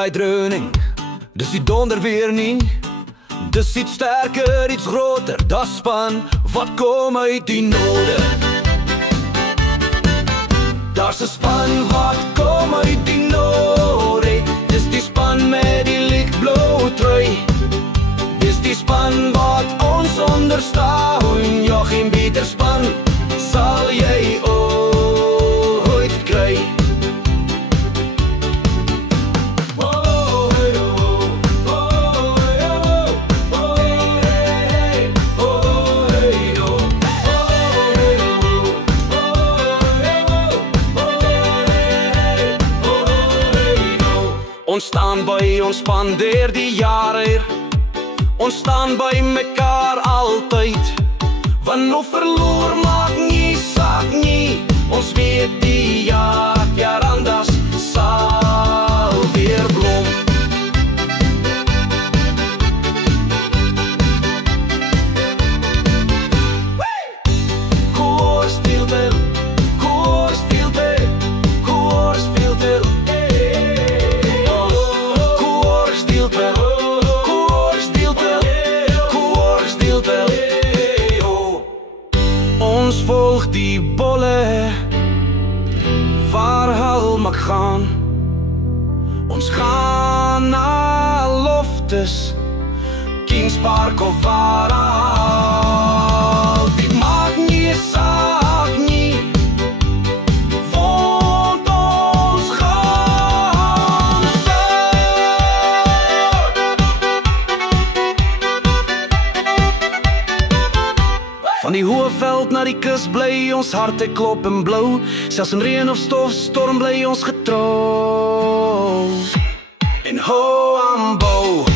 uitdreuning, dus die donder weer nie. Dis iets sterker, iets groter, dat span wat kom uit die noorde. Daar's 'n span wat kom uit die noorde. Dis die span met die lichtblauwe trui. Dis die span wat ons ondersteun. Ja, geen beter span sal jy ooit kry. Ons staan by ons span deur die jare. Ons staan by mekaar altyd. Want of verloor maak nie saak nie. Ons weet die jaar anders sal weer blom. Hoor stilte, hoor stilte, hoor stilte. Ons volg die bolle waar hul mag gaan. Ons gaan na Loftus, Kings Park of waar al. Dit maak nie saak nie, want ons gaan sout. Van die hoë veld na die kus bly ons harte klop en blou. Selfs in reën of stofstorm bly ons getrou. En ho aan bou.